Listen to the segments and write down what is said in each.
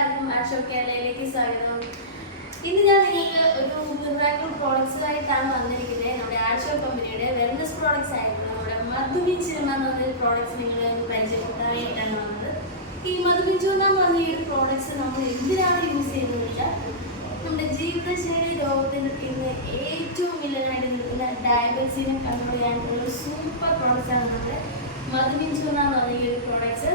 എല്ലാവർക്കും ആഷോ കേരളയിലേക്ക് സ്വാഗതം. ഇന്ന് ഞാൻ നിങ്ങൾക്ക് ഒരു മിറാക്കിൾ പ്രോഡക്റ്റ്സ് ആയിട്ടാണ് വന്നിരിക്കുന്നത്. നമ്മുടെ ആഷോ കമ്പനിയുടെ വെൽനസ് പ്രോഡക്റ്റ്സ് ആയിട്ടുള്ള നമ്മുടെ മധുബി ചിരുമ എന്ന് പ്രോഡക്റ്റ്സ് നിങ്ങൾ പരിചയപ്പെടാനായിട്ടാണ് വന്നത്. ഈ മധുബി ചൂർണ എന്ന് പറഞ്ഞ ഈ പ്രോഡക്റ്റ്സ് നമ്മൾ എന്തിനാണ് യൂസ് ചെയ്യുന്നില്ല നമ്മുടെ ജീവിതശൈലി രോഗത്തിന് ഇന്ന് ഏറ്റവും വില്ലനായിട്ട് നിൽക്കുന്ന ഡയബറ്റീസിനെ കൺട്രോൾ ചെയ്യാനുള്ള ഒരു സൂപ്പർ പ്രോഡക്റ്റ്സ് ആണ് നമ്മുടെ മധുബിൻ ചൂർണ പറഞ്ഞ ഈ ഒരു പ്രോഡക്ട്സ്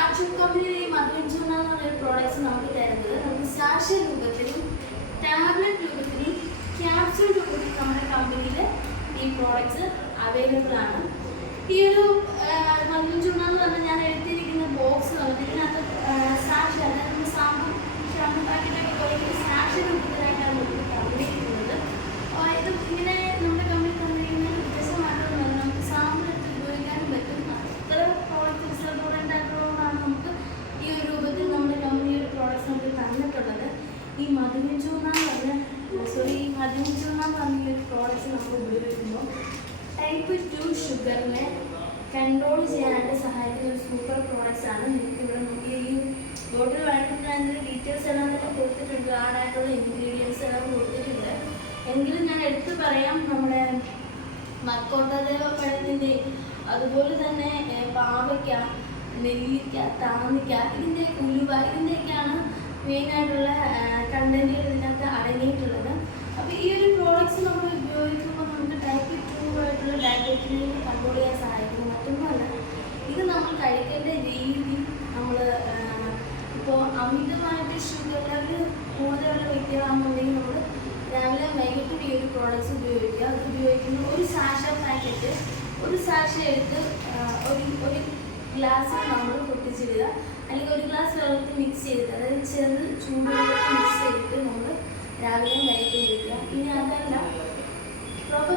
അക്ഷു കമ്പനിയുടെ ഈ എന്ന് പ്രോഡക്ട്സ് നമുക്ക് തരുന്നത് നമുക്ക് സാഷ രൂപത്തിലും ടാബ്ലറ്റ് രൂപത്തിലും ക്യാപ്സ്യൂൾ രൂപത്തിലും നമ്മുടെ കമ്പനിയിൽ ഈ പ്രോഡക്ട്സ് അവൈലബിൾ ആണ്. ഈ ഒരു മധുബിൻ എന്ന് പറഞ്ഞാൽ ഞാൻ എടുത്തിരിക്കുന്ന ബോക്സ് വന്നിട്ട് ഇതിനകത്ത് സാഷ അതായത് നമ്മൾ സാമ്പിൾ ഷാമ്പു പാക്കറ്റൊക്കെ പോലെ സാക്ഷി രൂപത്തിലായിട്ടാണ് നമുക്ക് തന്നിരിക്കുന്നത് ആ, ഇത് ഇങ്ങനെ നമ്മുടെ കമ്പനി തന്നിരിക്കുന്നത് വ്യത്യസ്തമായിട്ടൊന്നുമല്ല നമുക്ക് സാമ്പിൾ എടുത്ത് ഉപയോഗിക്കാനും പറ്റും അത്ര പ്രോഡക്റ്റ് റിസൾട്ടോറന്റ് ആയിട്ടുള്ളതാണ് നമുക്ക് ഈ ഒരു രൂപത്തിൽ നമ്മുടെ കമ്പനിയുടെ പ്രോഡക്റ്റ്സ് നമുക്ക് തന്നിട്ടുള്ളത് ഈ മധുമിഞ്ചൂർണ എന്ന് പറഞ്ഞ സോറി ഈ മധുമിഞ്ചൂർണ എന്ന് പറഞ്ഞ ഈ ഒരു പ്രോഡക്റ്റ്സ് നമ്മൾ ഉപയോഗിക്കുമ്പോൾ ടൈപ്പ് ടു ഷുഗറിനെ കൺട്രോൾ ചെയ്യാനായിട്ട് സഹായിക്കുന്ന ഒരു സൂപ്പർ പ്രോഡക്റ്റ്സ് ആണ് നിങ്ങൾക്ക് ഇവിടെ നോക്കി ഈ ബോട്ടിൽ വാങ്ങിക്കുമ്പോൾ അതിന്റെ ഡീറ്റെയിൽസ് എല്ലാം തന്നെ കൊടുത്തിട്ടുണ്ട്. ആടായിട്ടുള്ള ഇൻഗ്രീഡിയൻസ് എല്ലാം കൊടുത്തിട്ടുണ്ട്. എങ്കിലും ഞാൻ എടുത്തു പറയാം നമ്മുടെ മക്കോട്ടദേവ പഴത്തിന്റെ അതുപോലെ തന്നെ പാവയ്ക്ക നെല്ലിക്ക താമിക്ക ഇതിന്റെ ഉലുവ ഇതിന്റെയൊക്കെയാണ് മെയിനായിട്ടുള്ള കണ്ടന്റുകൾ ഇതിനകത്ത് അടങ്ങിയിട്ടുള്ളത് അപ്പോൾ ഈ ഒരു പ്രോഡക്റ്റ്സ് നമ്മൾ ഉപയോഗിക്കുമ്പോൾ നമുക്ക് ടൈപ്പ് ടു ആയിട്ടുള്ള ഡയബറ്റിനെ കൺട്രോൾ ചെയ്യാൻ സഹായിക്കുന്നു. മറ്റൊന്നുമല്ല ഇത് നമ്മൾ കഴിക്കേണ്ട രീതി നമ്മൾ ഇപ്പോൾ അമിതമായിട്ട് ഷുഗർ കൂടുതലുള്ള വ്യക്തികളാണെന്നുണ്ടെങ്കിൽ നമ്മൾ രാവിലെ വൈകിട്ടും ഈ ഒരു പ്രോഡക്റ്റ്സ് ഉപയോഗിക്കുക. അത് ഉപയോഗിക്കുന്ന ഒരു സാഷ പാക്കറ്റ് ഒരു സാഷ എടുത്ത് ഒരു ഒരു ഗ്ലാസ്സിൽ നമ്മൾ പൊട്ടിച്ചിടുക. അല്ലെങ്കിൽ ഒരു ഗ്ലാസ് വെള്ളത്തിൽ മിക്സ് ചെയ്തിട്ട് അതായത് ചെറു ചൂടുവെള്ളത്തിൽ മിക്സ് ചെയ്തിട്ട് നമ്മൾ രാവിലെ വൈകിട്ടും ഉപയോഗിക്കുക ഇനി അതല്ല പ്രോപ്പർ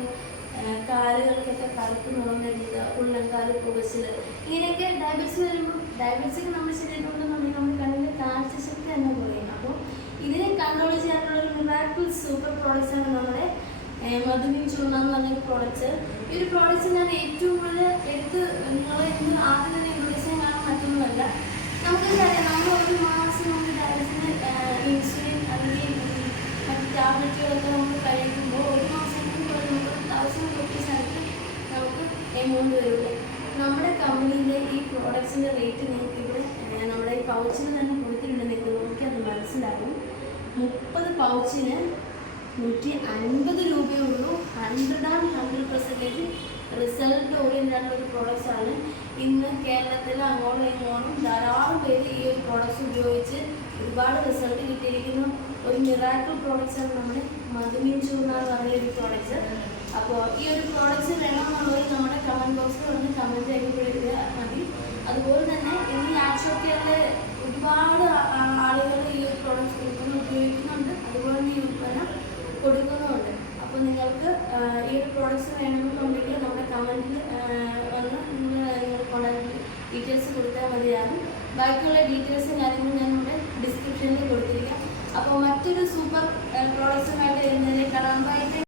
കാലുകൾക്കൊക്കെ കറുപ്പ് നിറം വരുന്നത് ഉള്ളംകാൽ പുകച്ചിൽ ഇങ്ങനെയൊക്കെ ഡയബറ്റിസ് വരുമ്പോൾ ഡയബറ്റീസ് നമ്മൾ ശരീരത്തിലുണ്ടെന്നുണ്ടെങ്കിൽ നമ്മുടെ കണ്ണിന്റെ കാഴ്ച ശക്തി തന്നെ കുറയും. അപ്പോൾ ഇതിനെ കൺട്രോൾ ചെയ്യാനുള്ള ഒരു മിറാക്കിൾ സൂപ്പർ പ്രോഡക്റ്റ്സ് ആണ് നമ്മുടെ മധുവിൻ ചൂണ എന്ന് പറഞ്ഞ പ്രോഡക്റ്റ്സ് ഈ ഒരു പ്രോഡക്റ്റ് ഞാൻ ഏറ്റവും കൂടുതൽ എടുത്ത് നിങ്ങളെ ഇന്ന് ആദ്യം തന്നെ ഇൻട്രൊഡ്യൂസ് കാരണം മറ്റൊന്നുമല്ല. നമുക്കറിയാം നമ്മൾ ഒരു മാസം നമുക്ക് ഡയബറ്റീസിന് ഇൻസുലിൻ അല്ലെങ്കിൽ മറ്റ് ടാബ്ലറ്റുകളൊക്കെ നമുക്ക് കഴിക്കുമ്പോൾ ഒരു മാസത്തിൽ നമുക്ക് തൗസൻഡ് റുപ്പീസ് ആയിട്ട് നമുക്ക് എമൗണ്ട് വരുള്ളൂ നമ്മുടെ കമ്പനിയിലെ ഈ പ്രോഡക്ട്സിന്റെ റേറ്റ് നിങ്ങൾക്ക് ഇവിടെ നമ്മുടെ ഈ പൗച്ചിന് തന്നെ കൊടുത്തിട്ടുണ്ട് നിങ്ങൾക്ക് നോക്കി അത് മനസ്സിലാകും. മുപ്പത് പൗച്ചിന് നൂറ്റി അൻപത് രൂപയേ ഉള്ളൂ hundred and hundred percentage result ഓറിയന്റായിട്ടുള്ള ഒരു പ്രോഡക്റ്റ്സാണ് ഇന്ന് കേരളത്തിൽ അങ്ങോട്ടും ഇങ്ങോട്ടും ധാരാളം പേര് ഈ ഒരു പ്രോഡക്റ്റ്സ് ഉപയോഗിച്ച് ഒരുപാട് റിസൾട്ട് കിട്ടിയിരിക്കുന്ന. ഒരു മിറാക്കിൾ പ്രോഡക്റ്റ്സാണ് നമ്മുടെ മധുമീൻ ചൂർണ പറയുന്ന ഒരു പ്രോഡക്റ്റ്സ് അപ്പോൾ ഈ ഒരു പ്രോഡക്റ്റ്സ് വേണമെന്നുള്ളവർ നമ്മുടെ കമന്റ് ബോക്സിൽ വന്ന് കമന്റ് രേഖപ്പെടുത്തുക മതി. അതുപോലെ തന്നെ ഇന്ന് നാച്ചുറൽ കെയറിലെ ഒരുപാട് ആളുകൾ ഈ ഒരു പ്രോഡക്റ്റ്സ് കൊടുക്കുന്നു ഉപയോഗിക്കുന്നുണ്ട്. അതുപോലെ തന്നെ ഈ ഉൽപ്പന്നം കൊടുക്കുന്നുമുണ്ട്. അപ്പോൾ നിങ്ങൾക്ക് ഈ ഒരു പ്രോഡക്റ്റ്സ് വേണമെന്നുണ്ടെങ്കിൽ നമ്മുടെ കമന്റിൽ വന്ന് നിങ്ങൾ നിങ്ങളുടെ കോൺടാക്ട് ഡീറ്റെയിൽസ് കൊടുത്താൽ മതിയാകും. ബാക്കിയുള്ള ഡീറ്റെയിൽസ് കാര്യങ്ങളും ഞാൻ നമ്മുടെ ഡിസ്ക്രിപ്ഷനിൽ കൊടുത്തിരിക്കാം. അപ്പോൾ മറ്റൊരു സൂപ്പർ പ്രോഡക്റ്റ്സുമായിട്ട് വരുന്നതിനെ കടമ്പായിട്ട്